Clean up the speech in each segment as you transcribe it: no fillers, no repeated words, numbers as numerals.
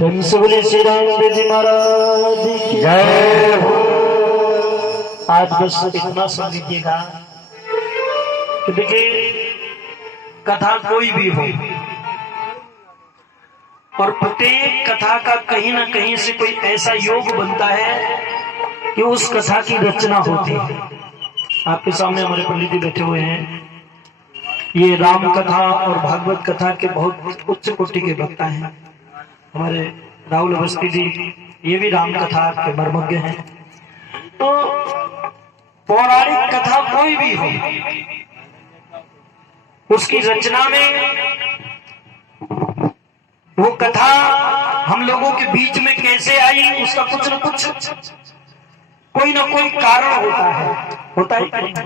बोले श्री राम जी महाराज की जय हो। आज बस इतना सुन लीजिएगा कि देखिए कथा कोई भी हो और प्रत्येक कथा का कहीं ना कहीं से कोई ऐसा योग बनता है कि उस कथा की रचना होती है। आपके सामने हमारे पंडित जी बैठे हुए हैं, ये राम कथा और भागवत कथा के बहुत उच्च कोटि के वक्ता हैं। हमारे राहुल अवस्थी जी ये भी राम कथा के मर्मज्ञ हैं। तो पौराणिक कथा कोई भी हो, उसकी रचना में वो कथा हम लोगों के बीच में कैसे आई, उसका कुछ न कुछ कोई ना कोई कारण होता है कि नहीं?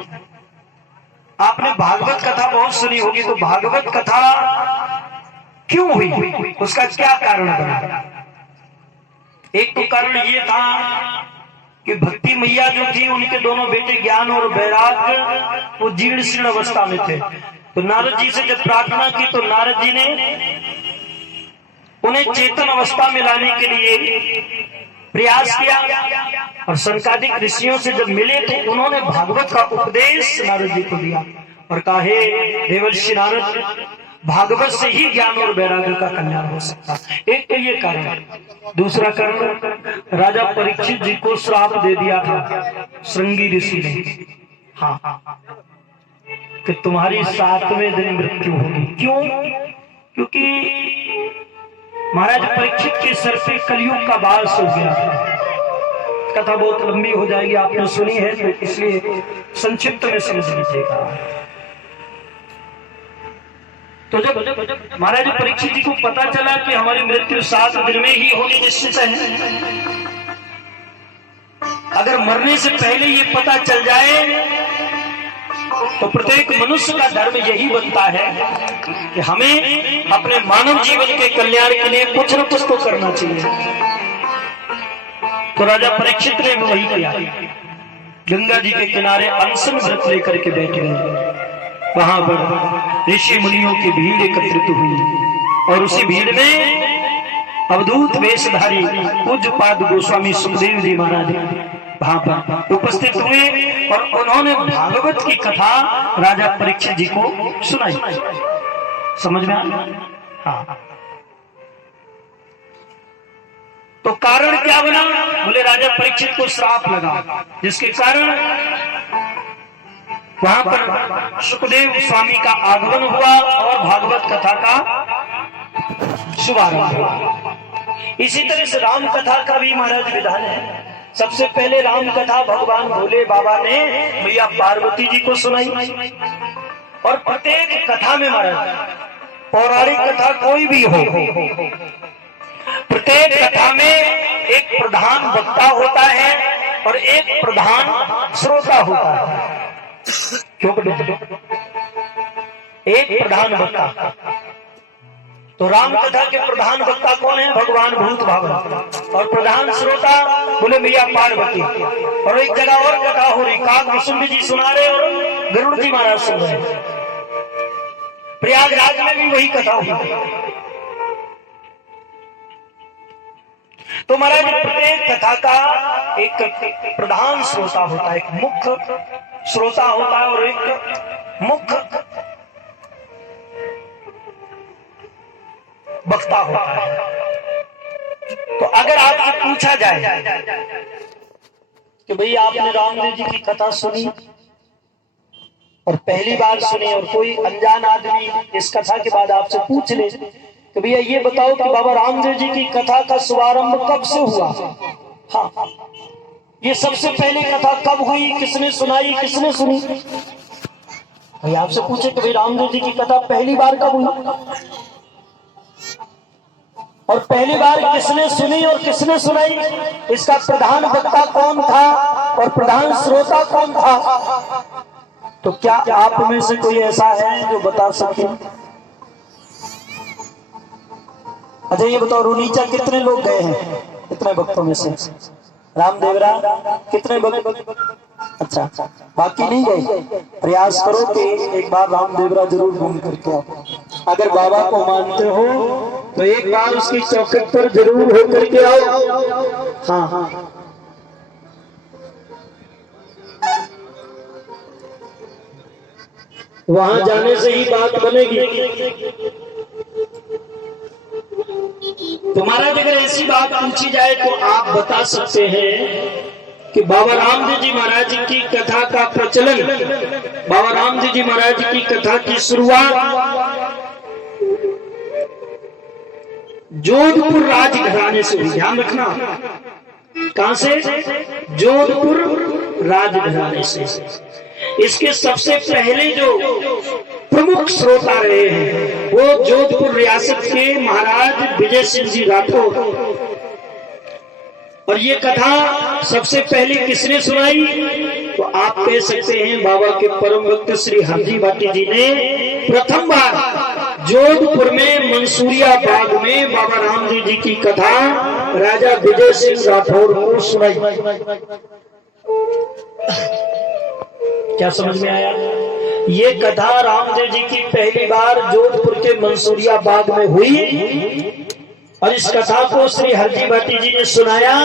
आपने भागवत कथा बहुत सुनी होगी, तो भागवत कथा क्यों हुई, उसका क्या कारण बना? एक तो कारण ये था कि भक्ति मैया जो थी, उनके दोनों बेटे ज्ञान और वैराग्य वो जीर्ण शीर्ण अवस्था में थे। तो नारद जी से जब प्रार्थना की तो नारद जी ने उन्हें चेतन अवस्था में लाने के लिए प्रयास किया और संकादिक ऋषियों से जब मिले तो उन्होंने भागवत का उपदेश नारद जी को दिया और कहा, हे देवर्षि नारद, भागवत से ही ज्ञान और वैराग्य का कल्याण हो सकता। एक तो ये कारण। दूसरा कारण, राजा परीक्षित जी को श्राप दे दिया था श्रृंगी ऋषि ने, हाँ, कि तुम्हारी 7वें दिन मृत्यु होगी। क्यों? क्योंकि महाराज परीक्षित के सर पे कलयुग का वास हो गया था। कथा बहुत लंबी हो जाएगी, आपने सुनी है तो इसलिए संक्षिप्त में समझ लीजिएगा। तो जब महाराज परीक्षित जी को पता चला कि हमारी मृत्यु 7 दिन में ही होगी निश्चित है, अगर मरने से पहले ये पता चल जाए तो प्रत्येक मनुष्य का धर्म यही बनता है कि हमें अपने मानव जीवन के कल्याण के लिए कुछ न कुछ तो करना चाहिए। तो राजा परीक्षित ने भी वही किया, गंगा जी के किनारे अनशन व्रत लेकर के बैठ गए। वहां पर ऋषि मुनियों की भीड़ एकत्रित हुई और उसी भीड़ में अवधूत वेशधारी पूज्यपाद गोस्वामी सुखदेव जी महाराज वहां पर उपस्थित हुए और उन्होंने भागवत की कथा राजा परीक्षित जी को सुनाई। समझ में आया? हाँ। तो कारण क्या बना? बोले राजा परीक्षित को श्राप लगा, जिसके कारण वहां पर सुखदेव स्वामी का आगमन हुआ और भागवत कथा का शुभारंभ हुआ। इसी तरह से राम कथा का भी महाराज विधान है। सबसे पहले राम कथा भगवान भोले बाबा ने मैया पार्वती जी को सुनाई और प्रत्येक कथा में महाराज पौराणिक कथा कोई भी हो, प्रत्येक कथा में एक प्रधान वक्ता होता है और एक प्रधान श्रोता होता है। क्यों? एक प्रधान वक्ता। तो राम कथा के प्रधान वक्ता कौन है? भगवान भूत भागवत। और प्रधान श्रोता बोले मैया पार्वती। और एक जगह और कथा हो रही, काग जी सुना रहे और गरुड़ जी महाराज सुन रहे। प्रयागराज में भी वही कथा हुई। तो महाराज प्रत्येक कथा का एक प्रधान श्रोता होता है, एक मुख्य श्रोता होता है और एक मुख्य वक्ता होता है। तो अगर आपसे पूछा जाए कि भाई आपने रामदेव जी की कथा सुनी और पहली बार सुनी और कोई अनजान आदमी इस कथा के बाद आपसे पूछ ले कि भैया ये बताओ कि बाबा रामदेव जी की कथा का शुभारंभ कब से हुआ? हाँ, ये सबसे पहले कथा कब हुई, किसने सुनाई, किसने सुनी? भाई आपसे पूछे कि भाई रामदेव जी की कथा पहली बार कब हुई और पहली बार किसने सुनी और किसने सुनाई, इसका प्रधान वक्ता कौन था और प्रधान श्रोता कौन था? तो क्या आप में से कोई ऐसा है जो बता सके? अच्छा ये बताओ, रुनीचा कितने लोग गए हैं इतने भक्तों में से? रामदेवरा कितने भक्त? अच्छा, बाकी नहीं गए? प्रयास करो कि एक बार रामदेवरा जरूर घूम करके आओ। अगर बाबा को मानते हो तो एक बार उसकी चौखट पर जरूर होकर के आओ। हाँ हाँ, वहां जाने से ही बात बनेगी। तो महाराज अगर ऐसी बात पूछी जाए तो आप बता सकते हैं कि बाबा रामदेव जी महाराज की कथा का प्रचलन, बाबा रामदेव जी महाराज की कथा की शुरुआत जोधपुर राजघराने से हुई। ध्यान रखना, कहां से? जोधपुर राजघराने से। इसके सबसे पहले जो प्रमुख श्रोता रहे हैं वो जोधपुर रियासत के महाराज विजय सिंह जी राठौर। और ये कथा सबसे पहले किसने सुनाई? तो आप कह सकते हैं बाबा के परम भक्त श्री हरजी भाटी जी ने प्रथम बार जोधपुर में मंसूरिया बाग में बाबा रामदेव जी की कथा राजा विजय सिंह राठौर को सुनाई। क्या समझ में आया? ये कथा रामदेव जी की पहली बार जोधपुर के मंसूरिया बाग में हुई और इस कथा को श्री हरजी भाटी जी ने सुनाया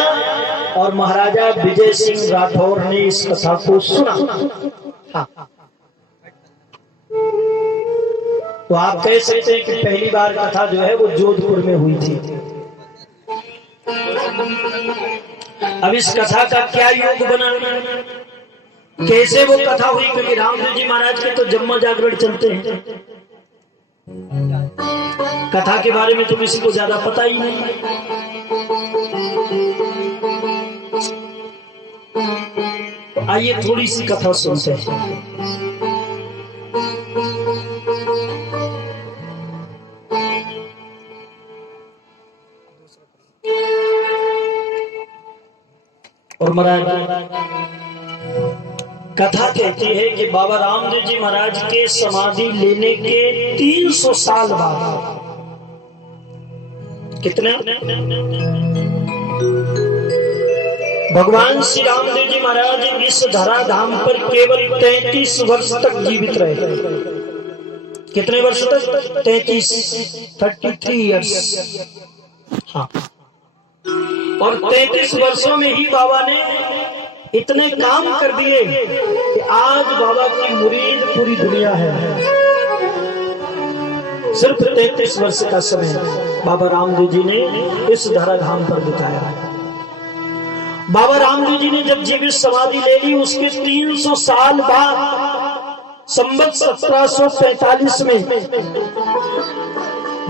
और महाराजा विजय सिंह राठौर ने इस कथा को सुना। हाँ। तो आप कह सकते हैं कि पहली बार कथा जो है वो जोधपुर में हुई थी। अब इस कथा का क्या योग बना, कैसे वो कथा हुई? क्योंकि रामदेव जी महाराज के तो जम्मा जागरण चलते हैं, कथा के बारे में तो किसी को ज्यादा पता ही नहीं। तो आइए थोड़ी सी कथा सुनते हैं। और महाराज कथा कहती है कि बाबा रामदेव जी महाराज के समाधि लेने के 300 साल बाद, कितने? भगवान श्री रामदेव जी महाराज इस धरा धाम पर केवल 33 वर्ष तक जीवित रहे। कितने वर्ष तक? 33 ईयर्स। हाँ। और 33 वर्षों में ही बाबा ने इतने काम कर दिए कि आज बाबा की मुरीद पूरी दुनिया है। सिर्फ 33 वर्ष का समय बाबा रामदेव जी ने इस धराधाम पर बिताया। बाबा रामदेव जी ने जब जीवित समाधि ले ली उसके 300 साल बाद संवत 1745 में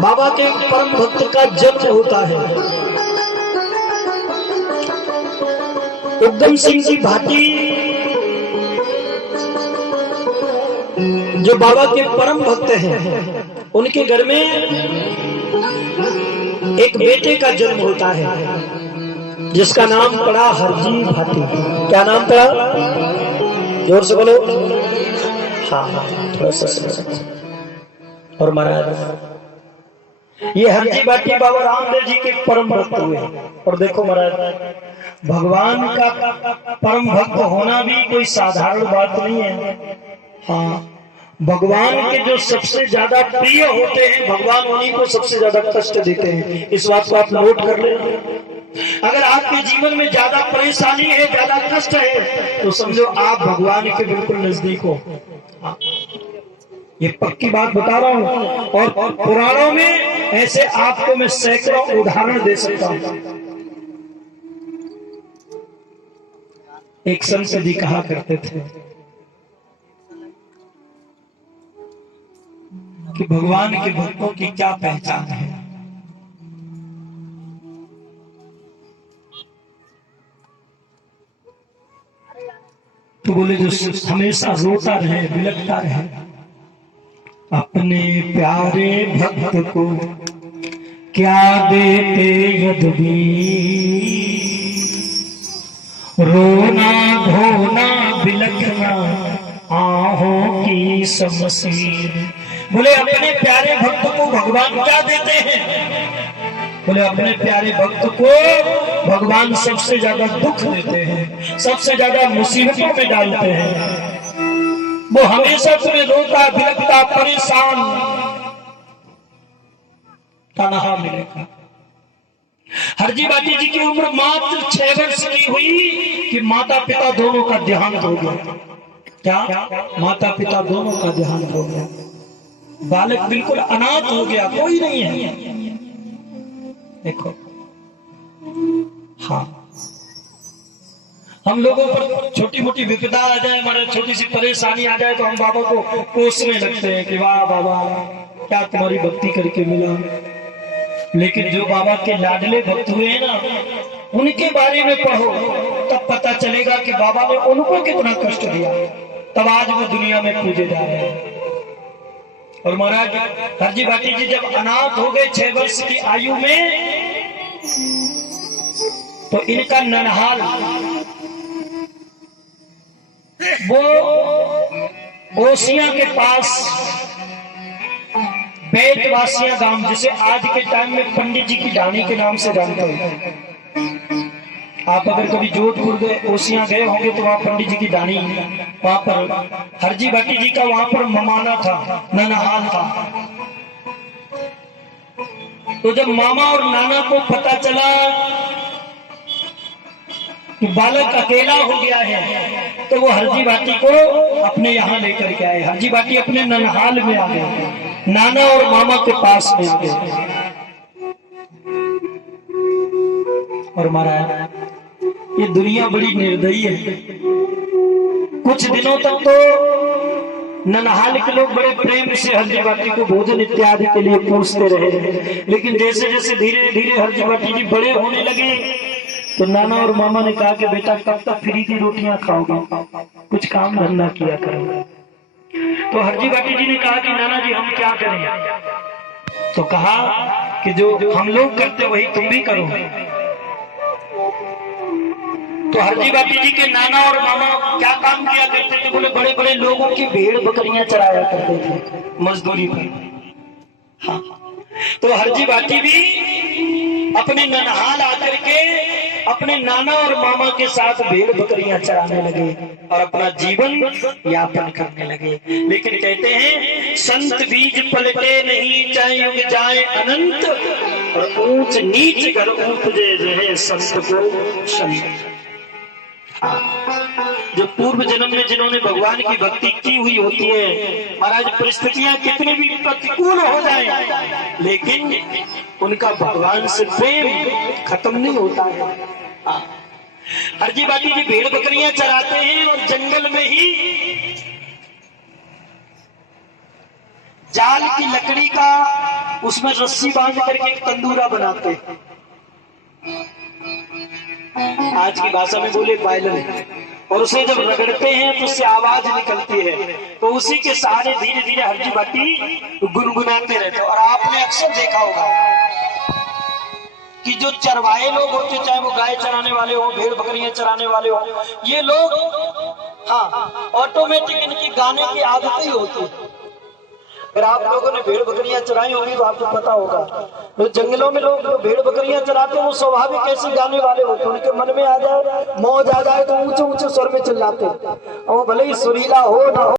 बाबा के परम भक्त का जन्म होता है। उद्यम सिंह जी भाटी जो बाबा के परम भक्त हैं, उनके घर में एक बेटे का जन्म होता है जिसका नाम पड़ा हरजी भाटी। क्या नाम पड़ा? जोर से बोलो। हाँ थोड़ा सा। और महाराज ये हरजी भाटी बाबा रामदेव जी के परम भक्त हुए। और देखो महाराज, भगवान का परम भक्त होना भी कोई साधारण बात नहीं है। हाँ, भगवान के जो सबसे ज्यादा प्रिय होते हैं भगवान उन्हीं को सबसे ज्यादा कष्ट देते हैं। इस बात को आप नोट कर लें। अगर आपके जीवन में ज्यादा परेशानी है, ज्यादा कष्ट है, तो समझो आप भगवान के बिल्कुल नजदीक हो। ये पक्की बात बता रहा हूँ। और पुराणों में ऐसे आपको मैं सैकड़ों उदाहरण दे सकता हूँ। एक संत जी कहा करते थे कि भगवान के भक्तों की क्या पहचान है। तो बोले जो हमेशा रोता रहे, बिलखता रहे, अपने प्यारे भक्त को क्या देते यद्यपि रोना धोना बिलखना आहों की समसीर। बोले अपने प्यारे भक्त को भगवान क्या देते हैं? बोले अपने प्यारे भक्त को भगवान सबसे ज्यादा दुख देते हैं, सबसे ज्यादा मुसीबतों में डालते हैं। वो हमेशा तुम्हें रोता बिलखता परेशान, तनहा मिलेगा। हरजी बाटी जी की उम्र मात्र 6 वर्ष की हुई कि माता पिता दोनों का देहांत हो गया। क्या? माता पिता दोनों का देहांत हो गया। बालक बिल्कुल अनाथ हो गया, कोई नहीं है। देखो, हाँ, हम लोगों पर छोटी मोटी विपदा आ जाए, हमारे छोटी सी परेशानी आ जाए तो हम बाबा को कोसने लगते हैं कि वाह बाबा, क्या तुम्हारी भक्ति करके मिला। लेकिन जो बाबा के लाडले भक्त हुए हैं ना, उनके बारे में पढ़ो, तब पता चलेगा कि बाबा ने उनको कितना कष्ट दिया, तब आज वो दुनिया में पूजे जा रहे हैं। और महाराज हरजी बाटी जी जब अनाथ हो गए 6 वर्ष की आयु में, तो इनका ननहाल वो ओसिया के पास बेटवासिया गांव, जिसे आज के टाइम में पंडित जी की ढाणी के नाम से जानते हैं। आप अगर कभी जोधपुर गए, ओसिया गए होंगे तो वहां पंडित जी की ढाणी, वहां पर हरजी बाटी जी का वहां पर ममाना था, ननहाल था। तो जब मामा और नाना को पता चला कि बालक अकेला हो गया है, तो वो हरजी बाटी को अपने यहाँ लेकर के आए। हरजी बाटी अपने ननहाल में आ गए, नाना और मामा के पास में आ गए। और महाराज ये दुनिया बड़ी निर्दयी है। कुछ दिनों तक तो ननहाल के लोग बड़े प्रेम से हरजी बाटी को भोजन इत्यादि के लिए पूछते रहे, लेकिन जैसे जैसे धीरे धीरे हरजी बाटी जी बड़े होने लगे, तो नाना और मामा ने कहा कि बेटा कब तक फ्री की रोटियां खाओगे, कुछ काम धंधा किया करोगे। तो हरजी बाटी जी ने कहा कि नाना जी हम क्या करें। तो कहा कि जो हम लोग करते वही तुम भी करो। तो हरजी बाटी जी के नाना और मामा क्या काम किया करते थे? बोले बड़े बड़े लोगों की भेड़ बकरियां चराया करते थे मजदूरी पर। हाँ, तो हरजी बाटी भी अपने ननहाल आकर के अपने नाना और मामा के साथ भेड़ बकरियां चराने लगे और अपना जीवन यापन करने लगे। लेकिन कहते हैं संत बीज पलटे नहीं, चाहे युग जाए अनंत, और ऊंच नीच कर उपजे रहे संत को संत। जो पूर्व जन्म में जिन्होंने भगवान की भक्ति की हुई होती है, महाराज परिस्थितियां कितनी भी प्रतिकूल हो जाए, लेकिन उनका भगवान से प्रेम खत्म नहीं होता है। हरजी बाटी जी भेड़ बकरियां चराते हैं और जंगल में ही जाल की लकड़ी का उसमें रस्सी बांध करके एक तंदूरा बनाते हैं। आज की भाषा में बोले पायलन, और उसे जब रगड़ते हैं तो उससे आवाज निकलती है, तो उसी के सहारे धीरे धीरे हरजी बाटी गुनगुनाते रहते। और आपने अक्सर देखा होगा कि जो चरवाहे लोग होते, चाहे वो गाय चराने वाले हो, भेड़ बकरियां चराने वाले हो, ये लोग हाँ ऑटोमेटिक इनकी गाने की आदत ही होती है। फिर आप लोगों ने भेड़ बकरियां चराई होंगी तो आपको पता होगा, तो जंगलों में लोग जो भेड़ बकरियां चराते हैं वो स्वाभाविक ऐसे गाने वाले होते हैं, उनके मन में आ जाए, मौज आ जाए तो ऊंचे ऊंचे स्वर में चिल्लाते हैं, और भले ही सुरीला हो ना हो।